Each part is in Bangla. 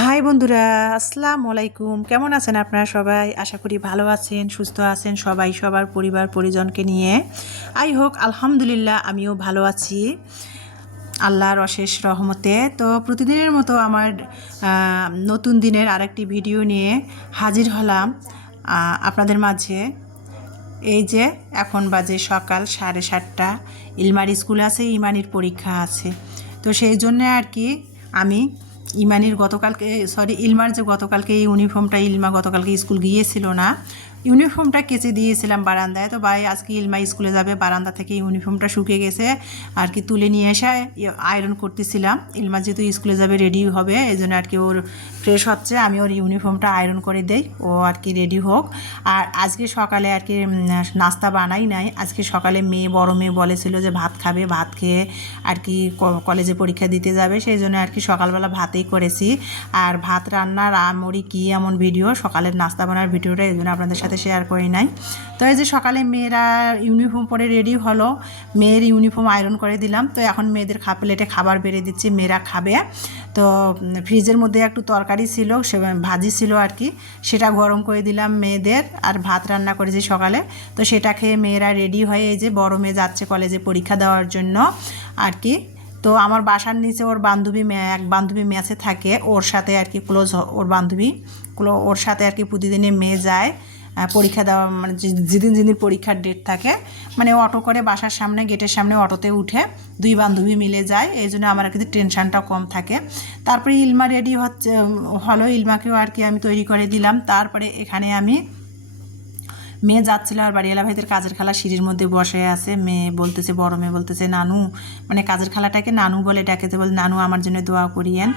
হাই বন্ধুরা, আসসালামু আলাইকুম। কেমন আছেন আপনারা সবাই? আশা করি ভালো আছেন, সুস্থ আছেন সবাই, সবার পরিবার, পরিজনকে নিয়ে। আই হোক, আলহামদুলিল্লাহ, আমিও ভালো আছি। আল্লাহর অশেষ রহমতে। তো প্রতিদিনের মতো আমার নতুন দিনের আরেকটি ভিডিও নিয়ে হাজির হলাম আপনাদের মাঝে। এই যে, এখন বাজে সকাল সাড়ে সাতটা। ইলমার স্কুল আছে, ইমানির পরীক্ষা আছে। তো সেই জন্যে আর কি আমি ইমানির গতকালকে সরি ইলমার যে গতকালকে এই ইউনিফর্মটা ইলমা গতকালকে স্কুল গিয়েছিল না। ইউনিফর্মটা কেচে দিয়েছিলাম বারান্দায়। তো ভাই, আজকে ইলমা স্কুলে যাবে, বারান্দা থেকে ইউনিফর্মটা শুকে গেছে। আর কি তুলে নিয়ে এসে আয়রন করতেছিলাম। ইলমা যেহেতু স্কুলে যাবে রেডি হবে, এই জন্য আর কি ওর ফ্রেশ হচ্ছে, আমি ওর ইউনিফর্মটা আয়রন করে দেই, ও আর কি রেডি হোক। আর আজকে সকালে আর কি নাস্তা বানাই নাই। আজকে সকালে মেয়ে, বড় মেয়ে বলেছিল যে ভাত খাবে, ভাত খেয়ে আর কি কলেজে পরীক্ষা দিতে যাবে, সেই জন্য আর কি সকালবেলা ভাতেই করেছি। আর ভাত রান্না রামড়ি কী এমন ভিডিও সকালের নাস্তা বানার ভিডিওটা এই জন্য আপনাদের সাথে শেয়ার করি নাই। তো এই যে সকালে মেয়েরা ইউনিফর্ম পরে রেডি হলো, মেয়ের ইউনিফর্ম আয়রন করে দিলাম। তো এখন মেয়েদের খা প্লেটে খাবার বেড়ে দিচ্ছি, মেয়েরা খাবে। তো ফ্রিজের মধ্যে একটু তরকারি ছিল, সে ভাজি ছিল আর কি। সেটা গরম করে দিলাম মেয়েদের আর ভাত রান্না করেছি সকালে। তো সেটা খেয়ে মেয়েরা রেডি হয়ে এই যে বড় মেয়ে যাচ্ছে কলেজে পরীক্ষা দেওয়ার জন্য আর কি। তো আমার বাসার নিচে ওর বান্ধবী এক বান্ধবী ম্যাচে থাকে। ওর সাথে আর কি ক্লোজ ওর বান্ধবী। ওর সাথে আর কি প্রতিদিনে মেয়ে যায়। পরীক্ষা দেওয়া মানে যেদিন যেদিন পরীক্ষার ডেট থাকে মানে অটো করে বাসার সামনে গেটের সামনে অটোতে উঠে দুই বান্ধবী মিলে যায়। এই জন্য আমার আর কি টেনশনটা কম থাকে। তারপরে ইলমা রেডি হচ্ছে হলো ইলমাকেও আর কি আমি তৈরি করে দিলাম। তারপরে এখানে আমি মেয়ে যাচ্ছিল আর বাড়িওয়ালা ভাইদের কাজের খালা সিঁড়ির মধ্যে বসে আছে। মেয়ে বলতেছে, বড় মেয়ে বলতেছে, নানু। মানে কাজের খালাটাকে নানু বলে ডাকেতে বলে, নানু, আমার জন্য দোয়া করিয়েন।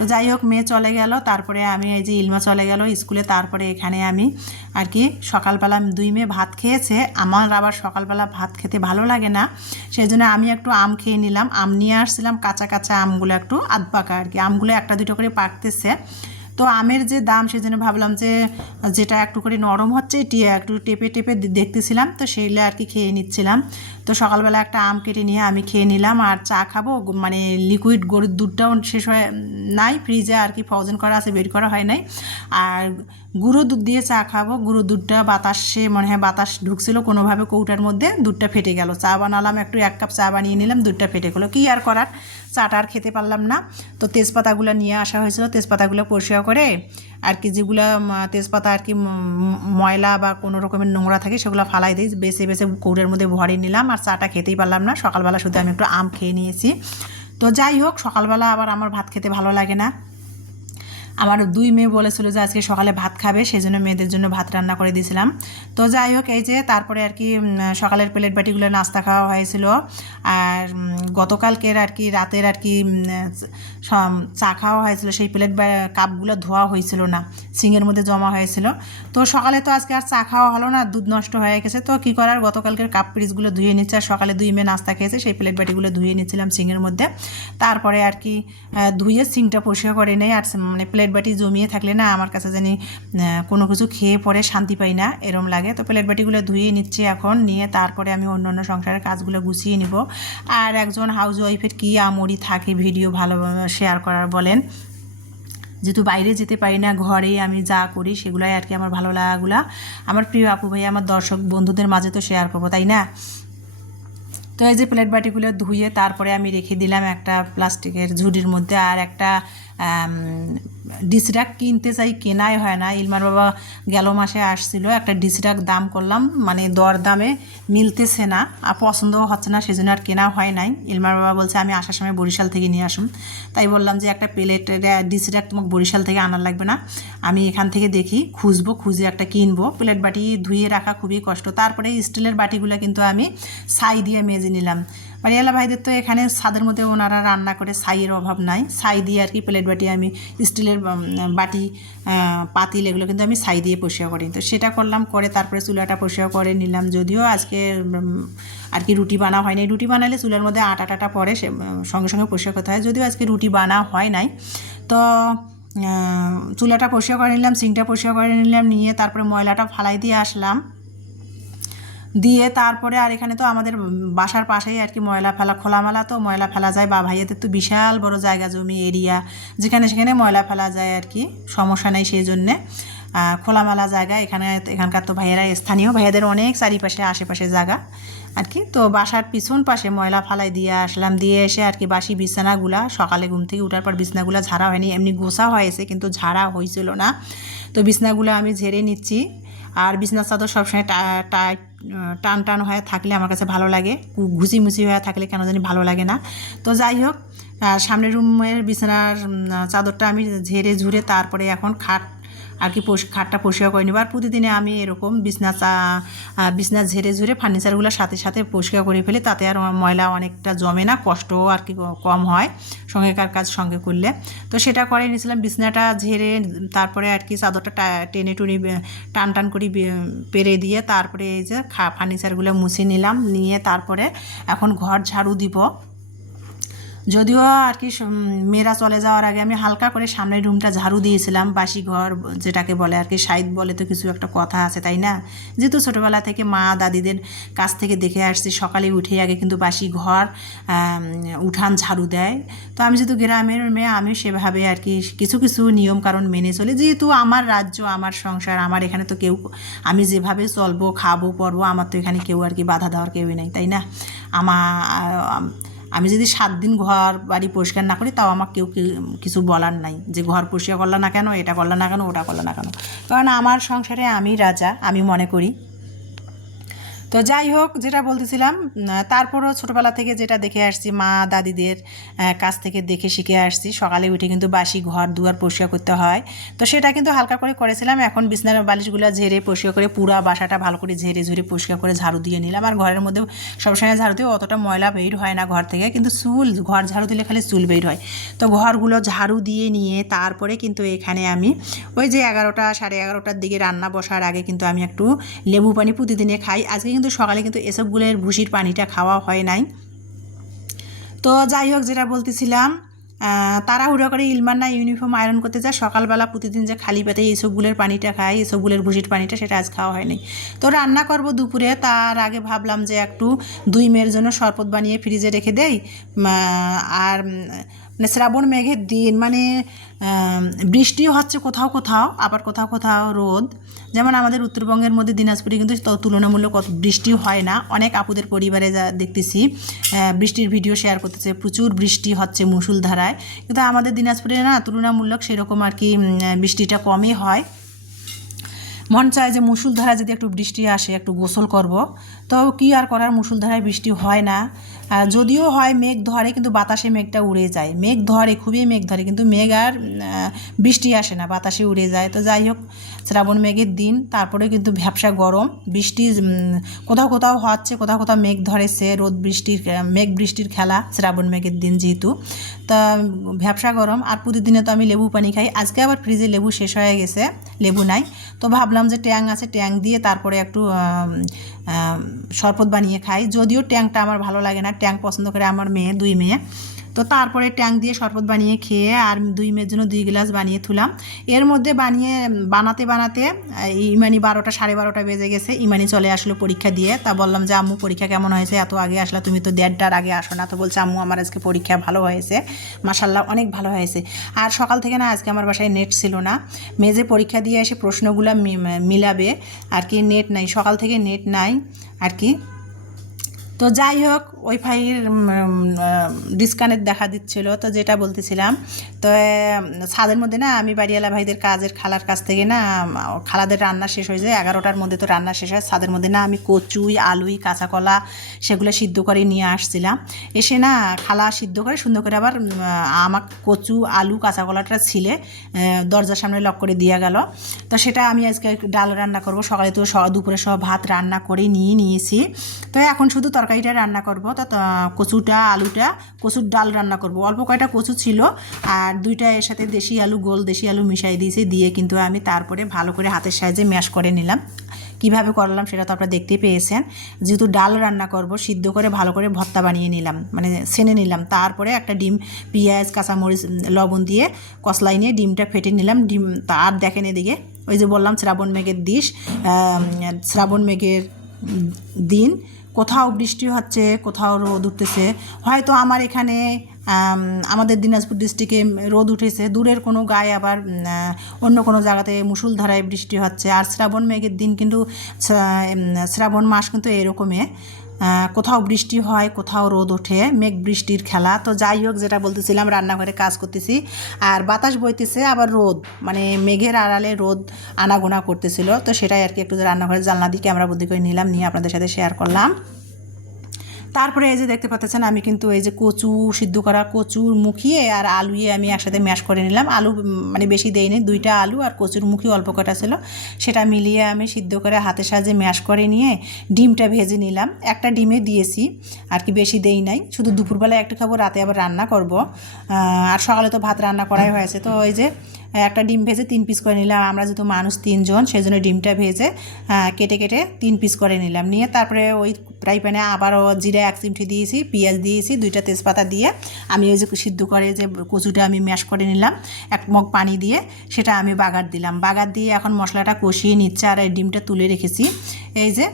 তো যাই হোক, মেয়ে চলে গেল। তারপরে আমি এই যে ইলমা চলে গেল স্কুলে। তারপরে এখানে আমি আর কি সকালবেলা দুই মেয়ে ভাত খেয়েছে। আমার আবার সকালবেলা ভাত খেতে ভালো লাগে না। সেই জন্য আমি একটু আম খেয়ে নিলাম। আম নিয়ে আসছিলাম, কাঁচা কাঁচা আমগুলো একটু আধ পাকা আর কি। আমগুলো একটা দুটো করে পাকতেছে। তো আমের যে দাম, সেই জন্য ভাবলাম যে, যেটা একটু করে নরম হচ্ছে এটি একটু টেপে টেপে দেখতেছিলাম, তো সেইগুলো আর কি খেয়ে নিচ্ছিলাম। তো সকালবেলা একটা আম কেটে নিয়ে আমি খেয়ে নিলাম আর চা খাব। মানে লিকুইড গরুর দুধটাও শেষ হয় নাই। ফ্রিজে আর কি ফ্রোজেন করা আছে, বের করা হয় নাই। আর গুঁড়ো দুধ দিয়ে চা খাব। গুঁড়ো দুধটা বাতাসে মনে হয় বাতাস ঢুকছিল, কোনোভাবে কৌটার মধ্যে দুধটা ফেটে গেল। চা বানালাম, একটু এক কাপ চা বানিয়ে নিলাম, দুধটা ফেটে গেলো। কী আর করার? চাটা আর খেতে পারলাম না। তো তেজপাতাগুলো নিয়ে আসা হয়েছিল, তেজপাতাগুলো পরিষ্কার করে, আর কি যেগুলো তেজপাতা আর কি ময়লা বা কোনো রকমের নোংরা থাকে সেগুলো ফালাই দিই। বেছে বেছে কৌটের মধ্যে ভরে নিলাম, আর চাটা খেতেই পারলাম না। সকালবেলা শুধু আমি একটু আম খেয়ে নিয়েছি। তো যাই হোক, সকালবেলা আবার আমার ভাত খেতে ভালো লাগে না। আমার দুই মেয়ে বলেছিল যে আজকে সকালে ভাত খাবে সেই জন্য মেয়েদের জন্য ভাত রান্না করে দিয়েছিলাম। তো যাই হোক, এই যে তারপরে আর কি সকালের প্লেট বাটিগুলো নাস্তা খাওয়া হয়েছিল। আর গতকালকের আর কি, রাতের আর কি চা খাওয়া হয়েছিল, সেই প্লেট কাপগুলো ধোয়া হয়েছিল না, সিংয়ের মধ্যে জমা হয়েছিল। তো সকালে তো আজকে আর চা খাওয়া হলো না, দুধ নষ্ট হয়ে গেছে। তো কী করার, গতকালকের কাপ পিরিচগুলো ধুয়ে নিচ্ছে, আর সকালে দুই মেয়ে নাস্তা খেয়েছে, সেই প্লেট বাটিগুলো ধুয়ে নিচ্ছিলাম সিংয়ের মধ্যে। তারপরে আর কি ধুয়ে সিংটা পরিষ্কার করে নেই, আর মানে প্লেট বাটি জমিয়ে থাকলে না আমার কাছে জানি কোনো কিছু খেয়ে পরে শান্তি পাই না, এরম লাগে। তো প্লেট বাটিগুলো ধুয়ে নিচ্ছি এখন, নিয়ে তারপরে আমি অন্য অন্য সংসারের কাজগুলো গুছিয়ে নিব। আর একজন হাউস ওয়াইফের কী আমরি থাকে ভিডিও ভালো শেয়ার করার বলেন। যেহেতু বাইরে যেতে পারি না ঘরেই আমি যা করি সেগুলাই আর কি আমার ভালো লাগাগুলা আমার প্রিয় আপু ভাই, আমার দর্শক বন্ধুদের মাঝে তো শেয়ার করব, তাই না? তো এই যে প্লেট বাটিগুলো ধুয়ে তারপরে আমি রেখে দিলাম একটা প্লাস্টিকের ঝুড়ির মধ্যে, আর একটা ডিসরাক কিনতে চাই কেনাই হয় না। ইলমার বাবা গেল মাসে আসছিল, একটা ডিসরাক দাম করলাম মানে দর দামে মিলতেছে না, আর পছন্দও হচ্ছে না, সেজন্য আর কেনা হয় নাই। ইলমার বাবা বলছে, আমি আসার সময় বরিশাল থেকে নিয়ে আসুন। তাই বললাম যে, একটা প্লেটের ডিসরাক তোমাকে বরিশাল থেকে আনার লাগবে না। আমি এখান থেকে দেখি, খুঁজবো, খুঁজে একটা কিনবো। প্লেট বাটি ধুয়ে রাখা খুবই কষ্ট। তারপরে স্টিলের বাটিগুলো কিন্তু আমি ছাই দিয়ে মেজে নিলাম। বাড়িওয়ালা ভাইদের তো এখানে ছাদের মধ্যে ওনারা রান্না করে ছাইয়ের অভাব নাই। ছাই দিয়ে আর কি প্লেট বাটি আমি স্টিলের বাটি পাতিল এগুলো কিন্তু আমি ছাই দিয়ে পরিষ্কার করি। তো সেটা করলাম, করে তারপরে চুলাটা পরিষ্কার করে নিলাম। যদিও আজকে আর কি রুটি বানা হয়নি। রুটি বানালে চুলার মধ্যে আটা টাটা পরে সে সঙ্গে সঙ্গে পরিষ্কার করতে হয়। যদিও আজকে রুটি বানা হয় নাই। তো চুলাটা পরিষ্কার করে নিলাম, সিংটা পরিষ্কার করে নিলাম, নিয়ে তারপরে ময়লাটা ফালাই দিয়ে আসলাম। দিয়ে তারপরে আর এখানে তো আমাদের বাসার পাশেই আর কি ময়লা ফেলা খোলামেলা তো ময়লা ফেলা যায়। বা ভাইয়াদের তো বিশাল বড় জায়গা জমি, এরিয়া, যেখানে সেখানে ময়লা ফেলা যায় আর কি, সমস্যা নেই সেই জন্যে খোলামেলা জায়গা, এখানে এখানকার তো ভাইয়েরা স্থানীয়, ভাইয়াদের অনেক চারিপাশে, আশেপাশে জায়গা আর কি। তো বাসার পিছন পাশে ময়লা ফালাই দিয়ে আসলাম, দিয়ে এসে আর কি বাসি বিছানাগুলা, সকালে ঘুম থেকে উঠার পর বিছানাগুলা ঝাড়া হয়নি, এমনি গোছা হয়েছে কিন্তু ঝাড়া হয়েছিল না। তো বিছানাগুলো আমি ঝেড়ে নিচ্ছি। আর বিছনার চাদর সবসময় টাইট টান টান হয়ে থাকলে আমার কাছে ভালো লাগে কু- ঘুষি মুচি হয়ে থাকলে কেন জানি ভালো লাগে না। তো যাই হোক সামনের রুমের বিছানার চাদরটা আমি ঝেড়ে ঝুড়ে তারপরে এখন খাট আর কি পরিষ- খাটটা পরিষ্কার করে নিব। আর প্রতিদিনে আমি এরকম বিছনা বিছনা ঝেড়ে ঝুড়ে ফার্নিচারগুলো সাথে সাথে পরিষ্কার করে ফেলি। তাতে আর ময়লা অনেকটা জমে না, কষ্টও আর কি কম হয় সঙ্গেকার কাজ সঙ্গে করলে। তো সেটা করে নিয়েছিলাম, বিছনাটা ঝেড়ে, তারপরে আর কি চাদরটা টেনে টুনি টান টান করে পেরে দিয়ে তারপরে এই যে খা ফার্নিচারগুলো মুছে নিলাম, নিয়ে তারপরে এখন ঘর ঝাড়ু দিব। যদিও আর কি মেয়েরা চলে যাওয়ার আগে আমি হালকা করে সামনের রুমটা ঝাড়ু দিয়েছিলাম, বাসি ঘর যেটাকে বলে আর কি সাইদ বলে তো কিছু একটা কথা আছে, তাই না? যেহেতু ছোটোবেলা থেকে মা দাদিদের কাছ থেকে দেখে আসছি, সকালে উঠে আগে কিন্তু বাসি ঘর উঠান ঝাড়ু দেয়। তো আমি যেহেতু গ্রামের মেয়ে আমি সেভাবে আর কি কিছু কিছু নিয়ম কারণ মেনে চলি। যেহেতু আমার রাজ্য, আমার সংসার, আমার এখানে তো কেউ, আমি যেভাবে চলবো, খাব, পরবো, আমার তো এখানে কেউ আর কি বাধা দেওয়ার কেউই নেই, তাই না? আমার আমি যদি সাত দিন ঘর বাড়ি পরিষ্কার না করি, তাও আমার কেউ কিছু বলার নাই যে ঘর পরিষ্কার করলে না কেন, এটা করলে না কেন, ওটা করলে না কেন। কারণ আমার সংসারে আমি রাজা, আমি মনে করি তো যাই হোক, যেটা বলতেছিলাম তারপরও ছোটোবেলা থেকে যেটা দেখে আসছি, মা দাদিদের কাছ থেকে দেখে শিখে আসছি, সকালে উঠে কিন্তু বাসি ঘর, দুয়ার পরিষ্কার করতে হয়। তো সেটা কিন্তু হালকা করে করেছিলাম, এখন বিছনার বালিশগুলো ঝেড়ে পরিষ্কার করে পুরা বাসাটা ভালো করে ঝেড়ে ঝুড়ে পরিষ্কার করে ঝাড়ু দিয়ে নিলাম। আর ঘরের মধ্যে সবসময় ঝাড়ু দিয়ে অতটা ময়লা বের হয় না ঘর থেকে, কিন্তু চুল, ঘর ঝাড়ু দিলে খালি চুল বের হয়। তো ঘরগুলো ঝাড়ু দিয়ে নিয়ে তারপরে কিন্তু এখানে আমি ওই যে এগারোটা, সাড়ে এগারোটার দিকে রান্না বসার আগে কিন্তু আমি একটু লেবু পানি প্রতিদিনে খাই। আজকে কিন্তু সকালে কিন্তু এসবগুলোর ভুসির পানিটা খাওয়া হয় নাই। তো যাই হোক, যেটা বলতেছিলাম তাড়াহুড়ো করে ইলমান্না ইউনিফর্ম আয়রন করতে যায়, সকালবেলা প্রতিদিন যে খালি পেটে এইসবগুলোর পানিটা খায় খাই এইসবগুলোর ভুসির পানিটা সেটা আজ খাওয়া হয়নি। তো রান্না করব দুপুরে, তার আগে ভাবলাম যে একটু দুই মেয়ের জন্য শরবত বানিয়ে ফ্রিজে রেখে দেই আর মানে শ্রাবণ মেঘের দিন মানে বৃষ্টিও হচ্ছে কোথাও কোথাও, আবার কোথাও কোথাও রোদ। যেমন আমাদের উত্তরবঙ্গের মধ্যে দিনাজপুরে কিন্তু তুলনামূলক বৃষ্টি হয় না। অনেক আপুদের পরিবারে যা দেখতেছি বৃষ্টির ভিডিও শেয়ার করতেছে, প্রচুর বৃষ্টি হচ্ছে মুসুলধারায় কিন্তু আমাদের দিনাজপুরে না, তুলনামূলক সেরকম আর কি বৃষ্টিটা কমই হয়। মন চায় যে মুসুলধারায় যদি একটু বৃষ্টি আসে, একটু গোসল করব, তো কি আর করার মুসুলধারায় বৃষ্টি হয় না। যদিও হয় মেঘ ধরে, কিন্তু বাতাসে মেঘটা উড়ে যায়। মেঘ ধরে, খুবই মেঘ ধরে, কিন্তু মেঘ আর বৃষ্টি আসে না, বাতাসে উড়ে যায়। তো যাই হোক, শ্রাবণ মেঘের দিন তারপরে কিন্তু ভ্যাবসা গরম। বৃষ্টি কোথাও কোথাও হচ্ছে, কোথাও কোথাও মেঘ ধরেছে, রোদ বৃষ্টির মেঘ বৃষ্টির খেলা শ্রাবণ মেঘের দিন যেহেতু। তা, ভ্যাবসা গরম, আর প্রতিদিনে তো আমি লেবু পানি খাই। আজকে আবার ফ্রিজে লেবু শেষ হয়ে গেছে, লেবু নাই। তো ভাবলাম যে ট্যাং আছে, ট্যাং দিয়ে তারপরে একটু শরবত বানিয়ে খাই। যদিও ট্যাংটা আমার ভালো লাগে না। ট্যাং পছন্দ করে আমার মেয়ে, দুই মেয়ে। তো তারপরে ট্যাং দিয়ে শরবত বানিয়ে খেয়ে আর দুই মেয়ের জন্য দুই গ্লাস বানিয়ে তুলাম এর মধ্যে বানিয়ে, বানাতে বানাতে ইমানি বারোটা, সাড়ে বারোটা বেজে গেছে। ইমানি চলে আসলো পরীক্ষা দিয়ে। তা বললাম যে, আম্মু, পরীক্ষা কেমন হয়েছে? এত আগে আসলা, তুমি তো দেড়টার আগে আসো না। তো বলছে, আম্মু, আমার আজকে পরীক্ষা ভালো হয়েছে। মাসাল্লাহ অনেক ভালো হয়েছে। আর সকাল থেকে না, আজকে আমার বাসায় নেট ছিল না। মেজে পরীক্ষা দিয়ে এসে প্রশ্নগুলো মিলাবে। আর কি, নেট নাই। সকাল থেকে নেট নাই, আর কি। তো যাই হোক ওয়াইফাইয়ের ডিসকানেক্ট দেখা দিচ্ছিল। তো যেটা বলতেছিলাম, তো ছাদের মধ্যে না আমি বাড়িওয়ালা ভাইদের কাজের খালার কাছ থেকে না খালাদের রান্না শেষ হয়ে যায়। এগারোটার মধ্যে তো রান্না শেষ হয়। ছাদের মধ্যে না আমি কচুই, আলুই কাঁচা কলা সেগুলো সিদ্ধ করে নিয়ে আসছিলাম। এসে না খালা সিদ্ধ করে, সুন্দর করে আবার আমার কচু, আলু কাঁচা কলাটা ছিলে দরজার সামনে লক করে দিয়ে গেল। তো সেটা আমি আজকে ডাল রান্না করব। সকালে তো দুপুরে সব ভাত রান্না করে নিয়ে নিয়েছি। তো এখন শুধু তরকারিটা রান্না করব। তা কচুটা আলুটা কচুর ডাল রান্না করব। অল্প কয়টা কচু ছিল আর দুইটা এর সাথে দেশি আলু গোল দেশি আলু মিশাই দিয়েছি দিয়ে কিন্তু আমি তারপরে ভালো করে হাতের সাহায্যে ম্যাশ করে নিলাম। কীভাবে করলাম সেটা তো আপনারা দেখতেই পেয়েছেন। যেহেতু ডাল রান্না করব সিদ্ধ করে ভালো করে ভর্তা বানিয়ে নিলাম মানে সেনে নিলাম। তারপরে একটা ডিম পেঁয়াজ কাঁচামরিচ লবণ দিয়ে কসলাই নিয়ে ডিমটা ফেটে নিলাম। ডিম তার দেখেন এদিকে ওই যে বললাম শ্রাবণ মেঘের আম, শ্রাবণ মেঘের দিন কোথাও বৃষ্টি হচ্ছে, কোথাও রোদ উঠতেছে। হয়তো আমার এখানে আমাদের দিনাজপুর ডিস্ট্রিক্টে রোদ উঠেছে। দূরের কোনো গায়ে আবার অন্য কোনো জায়গাতে মুসুলধারায় বৃষ্টি হচ্ছে। আর শ্রাবণ মেঘের দিন কিন্তু শ্রাবণ মাস কিন্তু এরকমই। কোথাও বৃষ্টি হয়, কোথাও রোদ ওঠে, মেঘ বৃষ্টির খেলা। তো যাই হোক, যেটা বলতেছিলাম, রান্নাঘরে কাজ করতেছি। আর বাতাস বইতেছে, আবার রোদ মানে মেঘের আড়ালে রোদ আনাগোনা করতেছিল। তো সেটাই আর কি একটু রান্নাঘরের জানলা দিয়ে আমরা বুদ্ধি করে নিলাম, নিয়ে আপনাদের সাথে শেয়ার করলাম। তারপরে এই যে দেখতে পাচ্ছেন, আমি কিন্তু এই যে কচু সিদ্ধ করা কচুর মুখিয়ে আর আলুয়ে আমি একসাথে ম্যাশ করে নিলাম। আলু মানে বেশি দেইনি দুইটা আলু আর কচুর মুখি অল্প কটা ছিল। সেটা মিলিয়ে আমি সিদ্ধ করে হাতের সাহায্যে ম্যাশ করে নিয়ে ডিমটা ভেজে নিলাম। একটা ডিমে দিয়েছি, আর কি বেশি দেই নাই। শুধু দুপুরবেলায় একটু খাব, রাতে আবার রান্না করব। আর সকালে তো ভাত রান্না করাই হয়েছে। তো ওই যে একটা ডিম ভেজে তিন পিস করে নিলাম। আমরা যেহেতু মানুষ তিনজন সেই জন্য ডিমটা ভেজে কেটে কেটে তিন পিস করে নিলাম। নিয়ে তারপরে ওই ফ্রাই প্যানে আবারও জিরা এক চিমটি দিয়েছি, পেঁয়াজ দিয়েছি, দুইটা তেজপাতা দিয়ে। আমি ওই যে সিদ্ধ করে যে কচুটা আমি ম্যাশ করে নিলাম, এক মগ পানি দিয়ে, সেটা আমি বাগার দিলাম। বাগার দিয়ে এখন মশলাটা কষিয়ে নিচ্ছে আর এই ডিমটা তুলে রেখেছি। এই যে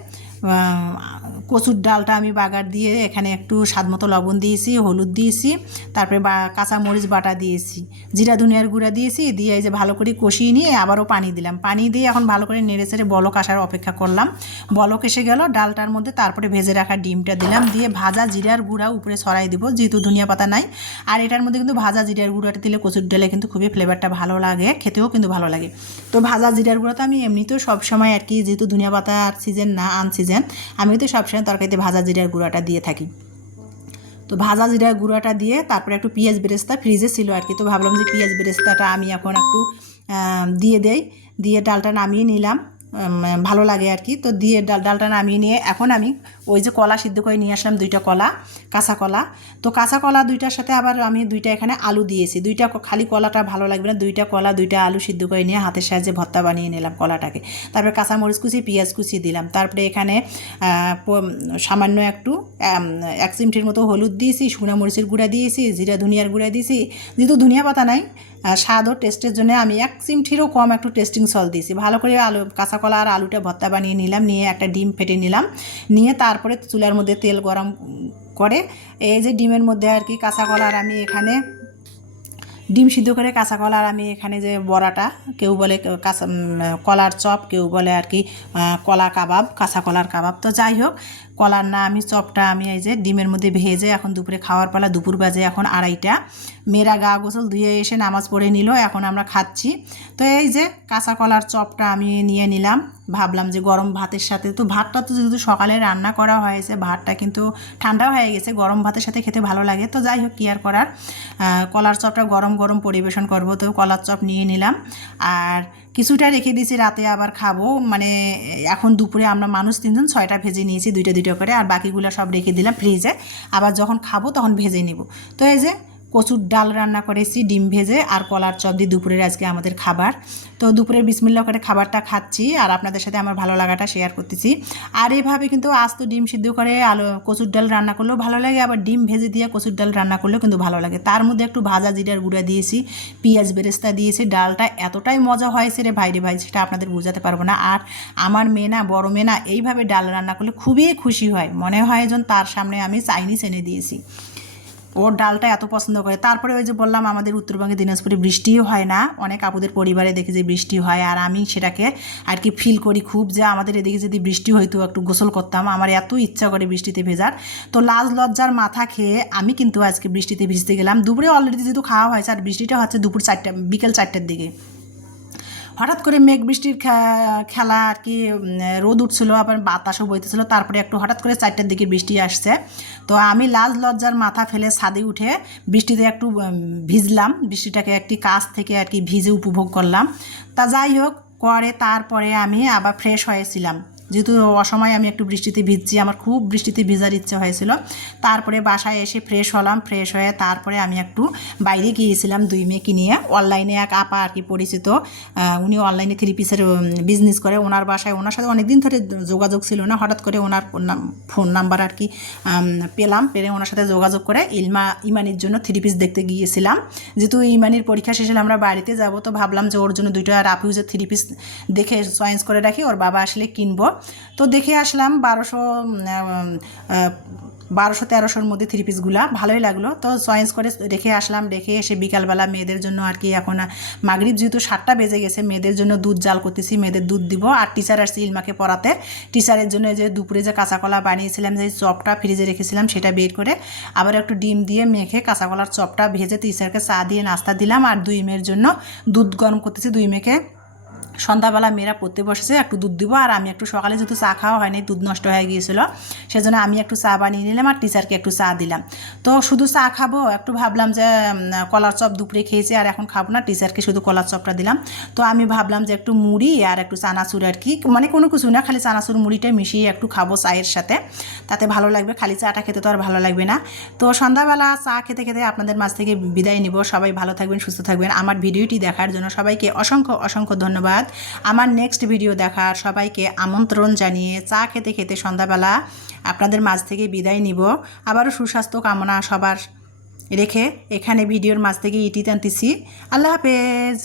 কচুর ডালটা আমি বাগার দিয়ে এখানে একটু স্বাদ মতো লবণ দিয়েছি, হলুদ দিয়েছি, তারপরে বা কাঁচা মরিচ বাটা দিয়েছি, জিরা ধনিয়ার গুঁড়া দিয়েছি, দিয়ে এই যে ভালো করে কষিয়ে নিয়ে আবারও পানি দিলাম। পানি দিয়ে এখন ভালো করে নেড়ে চেড়ে বলক আসার অপেক্ষা করলাম। বলক এসে গেল, ডালটার মধ্যে তারপরে ভেজে রাখা ডিমটা দিলাম, দিয়ে ভাজা জিরার গুঁড়া উপরে ছড়াই দিব, যেহেতু ধনিয়া পাতা নাই। আর এটার মধ্যে কিন্তু ভাজা জিরার গুঁড়াটা দিলে কচুর ডালে কিন্তু খুবই ফ্লেভারটা ভালো লাগে, খেতেও কিন্তু ভালো লাগে। তো ভাজা জিরার গুঁড়া তো আমি এমনিতেও সবসময় আর কি, যেহেতু ধনিয়া পাতার সিজন না আন সিজন আমি তো সবসময় তরকারিতে ভাজা জিরার গুঁড়াটা দিয়ে থাকি। তো ভাজা জিরার গুঁড়াটা দিয়ে তারপরে একটু পেঁয়াজ বেরেস্তা ফ্রিজে ছিল আর কি। তো ভাবলাম যে পেঁয়াজ বেরেস্তাটা আমি এখন একটু দিয়ে দেই। দিয়ে ডালটা নামিয়ে নিলাম। ভালো লাগে আর কি। তো দিয়ে ডাল ডালটা নামিয়ে নিয়ে এখন আমি ওই যে কলা সিদ্ধ করে নিয়ে আসলাম দুইটা কলা, কাঁচা কলা। তো কাঁচা কলা দুইটার সাথে আবার আমি দুইটা এখানে আলু দিয়েছি। দুইটা খালি কলাটা ভালো লাগবে না, দুইটা কলা, দুইটা আলু সিদ্ধ করে নিয়ে হাতের সাহায্যে ভর্তা বানিয়ে নিলাম কলাটাকে। তারপরে কাঁচা মরিচ কুচি, পেঁয়াজ কুচি দিলাম। তারপরে এখানে সামান্য একটু এক চিমটির মতো হলুদ দিয়েছি, শুকনো মরিচের গুঁড়া দিয়েছি, জিরা ধনিয়ার গুঁড়া দিয়েছি। যেহেতু ধনিয়া পাতা নাই স্বাদ ও টেস্টের জন্য আমি এক চিমটিরও কম একটু টেস্টিং সল দিয়েছি। ভালো করে আলু, কাঁচা কলা আর আলুটা ভর্তা বানিয়ে নিলাম, নিয়ে একটা ডিম ফেটে নিলাম। নিয়ে তারপরে চুলার মধ্যে তেল গরম করে, এই যে ডিমের মধ্যে আর কি কাঁচা কলার আমি এখানে ডিম সিদ্ধ করে কাঁচা কলার আমি এখানে যে বড়াটা, কেউ বলে কাঁচা কলার চপ, কেউ বলে আর কি কলা কাবাব, কাঁচা কলার কাবাব। তো যাই হোক কলার না, আমি চপটা, আমি এই যে ডিমের মধ্যে ভেজে এখন দুপুরে খাওয়ার পালা, দুপুর বাজে এখন আড়াইটা। মেয়েরা গা গোসল ধুয়ে এসে নামাজ পড়ে নিল, এখন আমরা খাচ্ছি। তো এই যে কাঁচা কলার চপটা আমি নিয়ে নিলাম। ভাবলাম যে গরম ভাতের সাথে, তো ভাতটা তো যেহেতু সকালে রান্না করা হয়েছে, ভাতটা কিন্তু ঠান্ডা হয়ে গেছে, গরম ভাতের সাথে খেতে ভালো লাগে। তো যাই হোক, কি আর করার? কলার চপটা গরম গরম পরিবেশন করব, তো কলার চপ নিয়ে নিলাম। আর কিছুটা রেখে দিয়েছি রাতে আবার খাব। মানে এখন দুপুরে আমরা মানুষ তিনজন, ছয়টা ভেজে নিয়েছি দুইটা দুইটা করে, আর বাকিগুলো সব রেখে দিলাম ফ্রিজে আবার যখন খাব তখন ভেজে নিব। তো এই যে কচুর ডাল রান্না করেছি, ডিম ভেজে আর কলার চপ দিয়ে দুপুরের আজকে আমাদের খাবার। তো দুপুরের বিসমিল্লা করে খাবারটা খাচ্ছি আর আপনাদের সাথে আমার ভালো লাগাটা শেয়ার করতেছি। আর এভাবে কিন্তু আজ তো ডিম সিদ্ধ করে আলু, কচুর ডাল রান্না করলেও ভালো লাগে, আবার ডিম ভেজে দিয়ে কচুর ডাল রান্না করলেও কিন্তু ভালো লাগে। তার মধ্যে একটু ভাজা জিরার গুঁড়া দিয়েছি, পেঁয়াজ বেরেস্তা দিয়েছি, ডালটা এতটাই মজা হয়েছে রে ভাইরে ভাই, সেটা আপনাদের বোঝাতে পারব না। আর আমার মেয়ে না, বড় মেয়ে না, এইভাবে ডাল রান্না করলে খুবই খুশি হয়। মনে হয় যেন তার সামনে আমি চাইনিজ এনে দিয়েছি। ওর ডালটা এত পছন্দ করে। তারপরে ওই যে বললাম, আমাদের উত্তরবঙ্গে দিনাজপুরে বৃষ্টিও হয় না। অনেক আপুদের পরিবারে দেখে যে বৃষ্টি হয়, আর আমি সেটাকে আর কি ফিল করি খুব যে আমাদের এদিকে যদি বৃষ্টি হয়তো একটু গোসল করতাম। আমার এত ইচ্ছা করে বৃষ্টিতে ভেজার। তো লাজ লজ্জার মাথা খেয়ে আমি কিন্তু আজকে বৃষ্টিতে ভিজতে গেলাম। দুপুরে অলরেডি যেহেতু খাওয়া হয়েছে, আর বৃষ্টিটা হচ্ছে দুপুর চারটা, বিকেল চারটার দিকে। হঠাৎ করে মেঘ বৃষ্টির খেলা আর কি রোদ উঠছিল, আবার বাতাসও বইতেছিল, তারপরে একটু হঠাৎ করে চারটার দিকে বৃষ্টি আসছে। তো আমি লাল লজ্জার মাথা ফেলে ছাদে উঠে বৃষ্টিতে একটু ভিজলাম, বৃষ্টিটাকে একটি কাজ থেকে আর কি ভিজে উপভোগ করলাম। তা যাই হোক করে তারপরে আমি আবার ফ্রেশ হয়েছিলাম যেহেতু অসময়ে আমি একটু বৃষ্টিতে ভিজছি, আমার খুব বৃষ্টিতে ভিজার ইচ্ছে হয়েছিল। তারপরে বাসায় এসে ফ্রেশ হলাম ফ্রেশ হয়ে তারপরে আমি একটু বাইরে গিয়েছিলাম দুই মেয়েকে নিয়ে। অনলাইনে এক আপা আর কি পরিচিত উনি অনলাইনে থ্রি পিসের বিজনেস করে। ওনার বাসায়, ওনার সাথে অনেকদিন ধরে যোগাযোগ ছিল না। হঠাৎ করে ওনার ফোন নাম্বার আর কি পেলাম। পেলে ওনার সাথে যোগাযোগ করে ইলমা, ইমানির জন্য থ্রি পিস দেখতে গিয়েছিলাম। যেহেতু ইমানির পরীক্ষা শেষে আমরা বাড়িতে যাব, তো ভাবলাম যে ওর জন্য দুইটা রাফিউজের থ্রি পিস দেখে চয়েস করে রাখি। ওর বাবা আসলে কিনবো। তো দেখে আসলাম বারোশো বারোশো তেরোশোর মধ্যে থ্রি পিসগুলা ভালোই লাগল। তো চয়েস করে রেখে আসলাম। রেখে এসে বিকালবেলা মেয়েদের জন্য আর কি এখন মাগরিব যেহেতু সাতটা বেজে গেছে, মেয়েদের জন্য দুধ জাল করতেছি, মেয়েদের দুধ দিব। আর টিচার আসছে ইলমাকে পড়াতে। টিচারের জন্য যে দুপুরে যে কাঁচা কলা বানিয়েছিলাম, যে চপটা ফ্রিজে রেখেছিলাম, সেটা বের করে আবার একটু ডিম দিয়ে মেখে কাঁচা কলার চপটা ভেজে টিচারকে চা দিয়ে নাস্তা দিলাম। আর দুই মেয়ের জন্য দুধ গরম করতেছি। দুই মেয়েকে সন্ধ্যাবেলা মেয়েরা পড়তে বসেছে, একটু দুধ দিব, আর আমি একটু সকালে যেহেতু চা খাওয়া হয়নি, দুধ নষ্ট হয়ে গিয়েছিল, সেজন্য আমি একটু চা বানিয়ে নিলাম আর টিচারকে একটু চা দিলাম। তো শুধু চা খাব, একটু ভাবলাম যে কলার চপ দুপুরে খেয়েছি আর এখন খাব না টিচারকে শুধু কলার চপটা দিলাম। তো আমি ভাবলাম যে একটু মুড়ি আর একটু চানাচুর আর কি মানে কোনো কিছু না, খালি চানাচুর মুড়িটা মিশিয়ে একটু খাব চায়ের সাথে, তাতে ভালো লাগবে, খালি চাটা খেতে তো আর ভালো লাগবে না। তো সন্ধ্যাবেলা চা খেতে খেতে আপনাদের মাছ থেকে বিদায় নিব, সবাই ভালো থাকবেন, সুস্থ থাকবেন। আমার ভিডিওটি দেখার জন্য সবাইকে অসংখ্য অসংখ্য ধন্যবাদ আমার নেক্সট ভিডিও দেখার সবাইকে আমন্ত্রণ জানিয়ে চা খেতে খেতে সন্ধ্যাবেলা আপনাদের মাঝ থেকে বিদায় নিব। আবারও সুস্বাস্থ্য কামনা সবার রেখে এখানে ভিডিওর মাঝ থেকে ইটি টানতেছি। আল্লাহ হাফেজ।